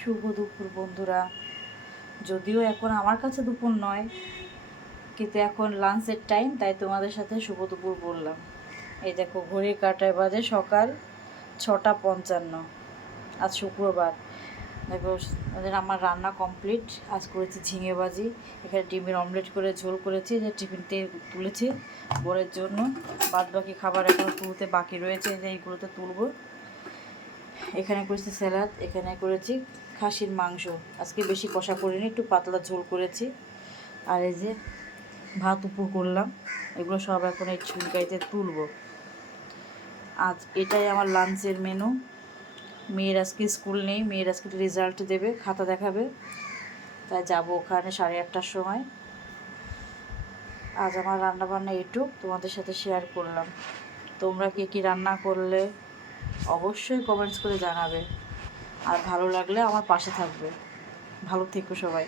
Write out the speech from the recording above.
শুভ দুপুর বন্ধুরা। যদিও এখন আমার কাছে দুপুর নয়, কিন্তু এখন লাঞ্চের টাইম, তাই তোমাদের সাথে শুভ দুপুর বললাম। এই দেখো ঘড়ির কাঁটায় বাজে সকাল 6:55। আজ শুক্রবার। দেখো আমার রান্না কমপ্লিট। আজ করেছি ঝিঙে ভাজি, এখানে ডিমের অমলেট করে ঝোল করেছি, যে টিফিনতে তুলেছি বরের জন্য। বাদ বাকি খাবার এখনও তুলতে বাকি রয়েছে, যে এইগুলোতে তুলবো। এখানে করেছি স্যালাড, এখানে করেছি খাসির মাংস। আজকে বেশি কষা করিনি, একটু পাতলা ঝোল করেছি। আর এই যে ভাত উপর করলাম, এগুলো সব এখন এই ছুলকাইতে তুলবো। আজ এটাই আমার লাঞ্চের মেনু। মেয়ের আজকে স্কুল নেই, মেয়ের আজকে রেজাল্ট দেবে, খাতা দেখাবে, তাই যাবো ওখানে 8:30টার সময়। আজ আমার রান্নাবান্না এটুক তোমাদের সাথে শেয়ার করলাম। তোমরা কে কী রান্না করলে অবশ্যই কমেন্টস করে জানাবে, আর ভালো লাগলে আমার পাশে থাকবে। ভালো থেকো সবাই।